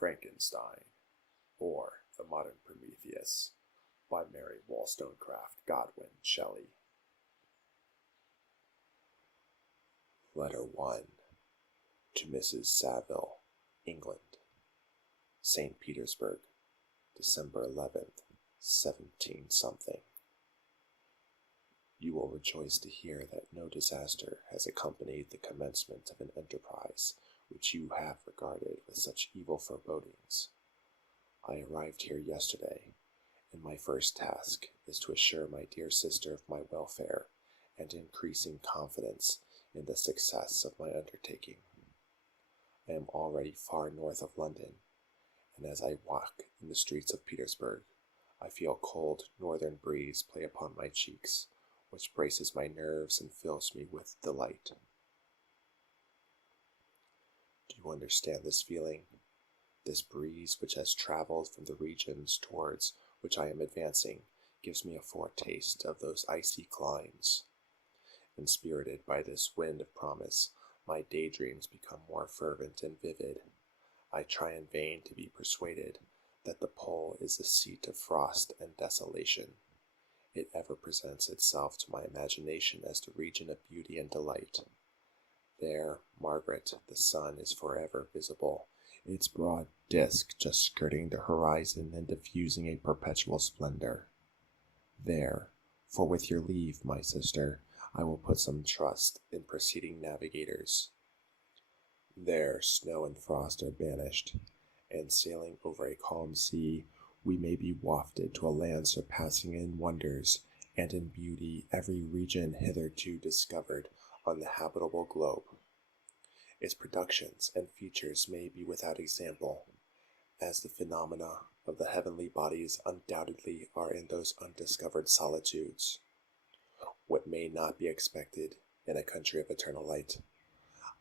Frankenstein, or The Modern Prometheus, by Mary Shelley. Letter 1 to Mrs. Saville, England, St. Petersburg, December 11th, 17 something. You will rejoice to hear that no disaster has accompanied the commencement of an enterprise which you have regarded with such evil forebodings. I arrived here yesterday, and my first task is to assure my dear sister of my welfare and increasing confidence in the success of my undertaking. I am already far north of London, and as I walk in the streets of Petersburg, I feel a cold northern breeze play upon my cheeks, which braces my nerves and fills me with delight. Do you understand this feeling? This breeze which has traveled from the regions towards which I am advancing gives me a foretaste of those icy climes. Inspirited by this wind of promise, my daydreams become more fervent and vivid. I try in vain to be persuaded that the pole is the seat of frost and desolation. It ever presents itself to my imagination as the region of beauty and delight. There, Margaret, the sun is forever visible, its broad disk just skirting the horizon and diffusing a perpetual splendor. There, for with your leave, my sister, I will put some trust in preceding navigators. There, snow and frost are banished, and sailing over a calm sea, we may be wafted to a land surpassing in wonders and in beauty every region hitherto discovered on the habitable globe. Its productions and features may be without example, as the phenomena of the heavenly bodies undoubtedly are in those undiscovered solitudes. What may not be expected in a country of eternal light,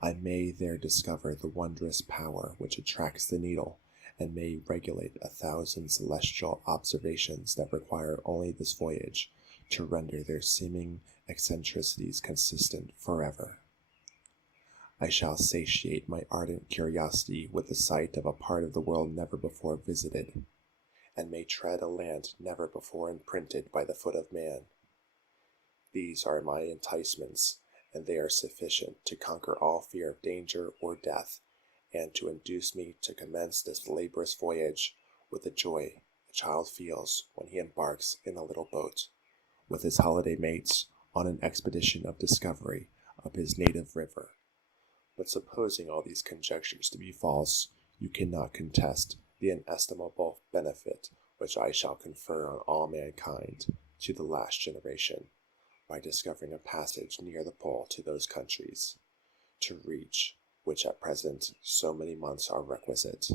I may there discover the wondrous power which attracts the needle, and may regulate 1,000 celestial observations that require only this voyage to render their seeming eccentricities consistent forever. I shall satiate my ardent curiosity with the sight of a part of the world never before visited, and may tread a land never before imprinted by the foot of man. These are my enticements, and they are sufficient to conquer all fear of danger or death, and to induce me to commence this laborious voyage with the joy a child feels when he embarks in a little boat, with his holiday mates, on an expedition of discovery of his native river. But supposing all these conjectures to be false, you cannot contest the inestimable benefit which I shall confer on all mankind to the last generation, by discovering a passage near the pole to those countries, to reach which at present so many months are requisite,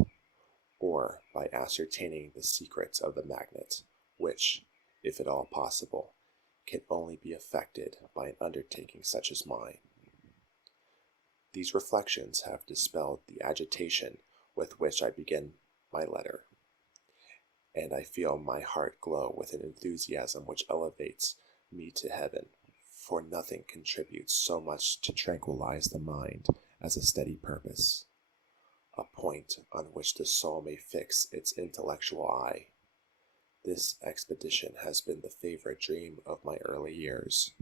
or by ascertaining the secrets of the magnet, which, if at all possible, can only be effected by an undertaking such as mine. These reflections have dispelled the agitation with which I begin my letter, and I feel my heart glow with an enthusiasm which elevates me to heaven, for nothing contributes so much to tranquilize the mind as a steady purpose, a point on which the soul may fix its intellectual eye. This expedition has been the favorite dream of my early years.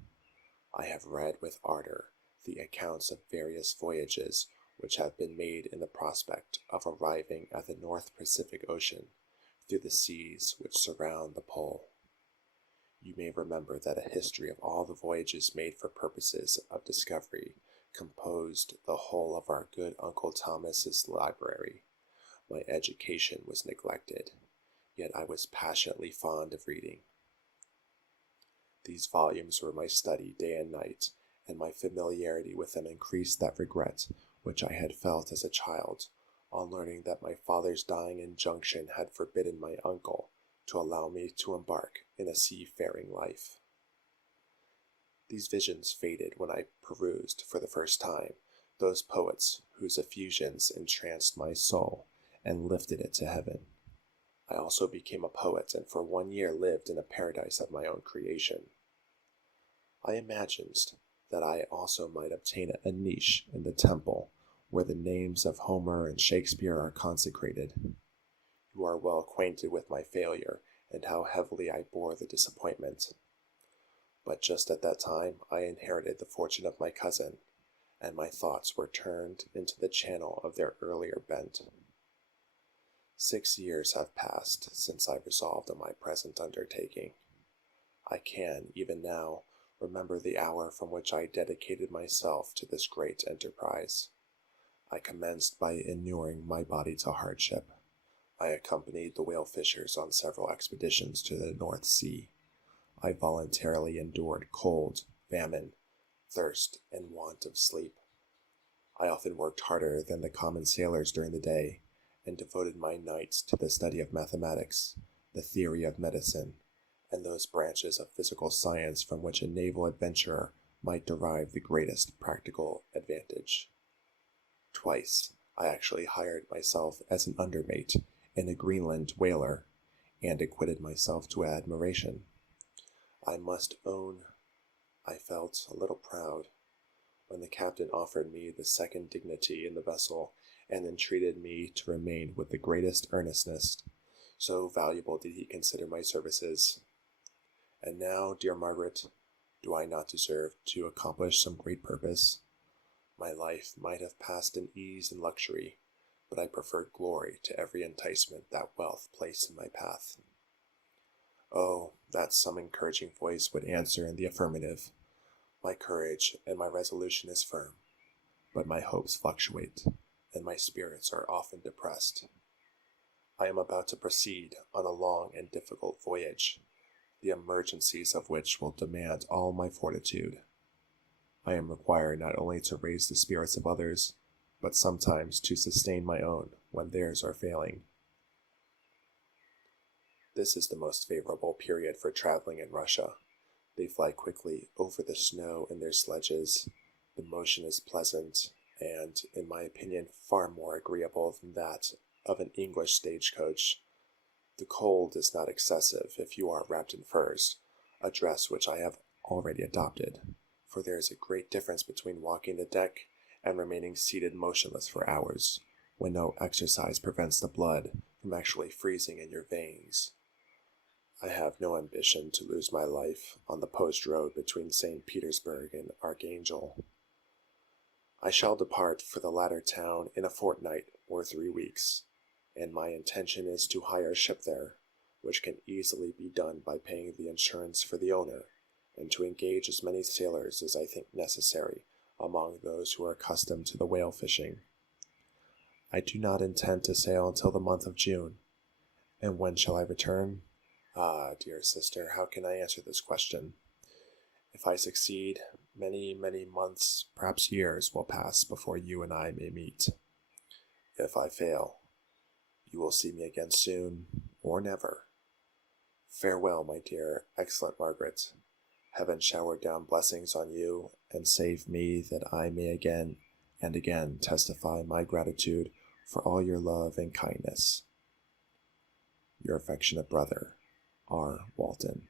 I have read with ardor the accounts of various voyages which have been made in the prospect of arriving at the North Pacific Ocean through the seas which surround the pole. You may remember that a history of all the voyages made for purposes of discovery composed the whole of our good Uncle Thomas's library. My education was neglected, yet I was passionately fond of reading. These volumes were my study day and night, and my familiarity with them increased that regret which I had felt as a child on learning that my father's dying injunction had forbidden my uncle to allow me to embark in a seafaring life. These visions faded when I perused for the first time those poets whose effusions entranced my soul and lifted it to heaven. I also became a poet, and for 1 year lived in a paradise of my own creation. I imagined that I also might obtain a niche in the temple where the names of Homer and Shakespeare are consecrated. You are well acquainted with my failure and how heavily I bore the disappointment. But just at that time I inherited the fortune of my cousin, and my thoughts were turned into the channel of their earlier bent. 6 years have passed since I resolved on my present undertaking. I can, even now, remember the hour from which I dedicated myself to this great enterprise. I commenced by inuring my body to hardship. I accompanied the whale fishers on several expeditions to the North Sea. I voluntarily endured cold, famine, thirst, and want of sleep. I often worked harder than the common sailors during the day, and devoted my nights to the study of mathematics, the theory of medicine, and those branches of physical science from which a naval adventurer might derive the greatest practical advantage. Twice I actually hired myself as an undermate in a Greenland whaler, and acquitted myself to admiration. I must own I felt a little proud when the captain offered me the second dignity in the vessel and entreated me to remain with the greatest earnestness. So valuable did he consider my services. And now, dear Margaret, do I not deserve to accomplish some great purpose? My life might have passed in ease and luxury, but I preferred glory to every enticement that wealth placed in my path. Oh, that some encouraging voice would answer in the affirmative. My courage and my resolution is firm, but my hopes fluctuate, and my spirits are often depressed. I am about to proceed on a long and difficult voyage, the emergencies of which will demand all my fortitude. I am required not only to raise the spirits of others, but sometimes to sustain my own when theirs are failing. This is the most favorable period for traveling in Russia. They fly quickly over the snow in their sledges. The motion is pleasant, and, in my opinion, far more agreeable than that of an English stagecoach. The cold is not excessive if you are wrapped in furs, a dress which I have already adopted, for there is a great difference between walking the deck and remaining seated motionless for hours, when no exercise prevents the blood from actually freezing in your veins. I have no ambition to lose my life on the post road between St. Petersburg and Archangel. I shall depart for the latter town in a fortnight or 3 weeks, and my intention is to hire a ship there, which can easily be done by paying the insurance for the owner, and to engage as many sailors as I think necessary among those who are accustomed to the whale fishing. I do not intend to sail until the month of June. And when shall I return? Ah, dear sister, how can I answer this question? If I succeed, many, many months, perhaps years, will pass before you and I may meet. If I fail, you will see me again soon, or never. Farewell, my dear, excellent Margaret. Heaven shower down blessings on you, and save me that I may again and again testify my gratitude for all your love and kindness. Your affectionate brother, R. Walton.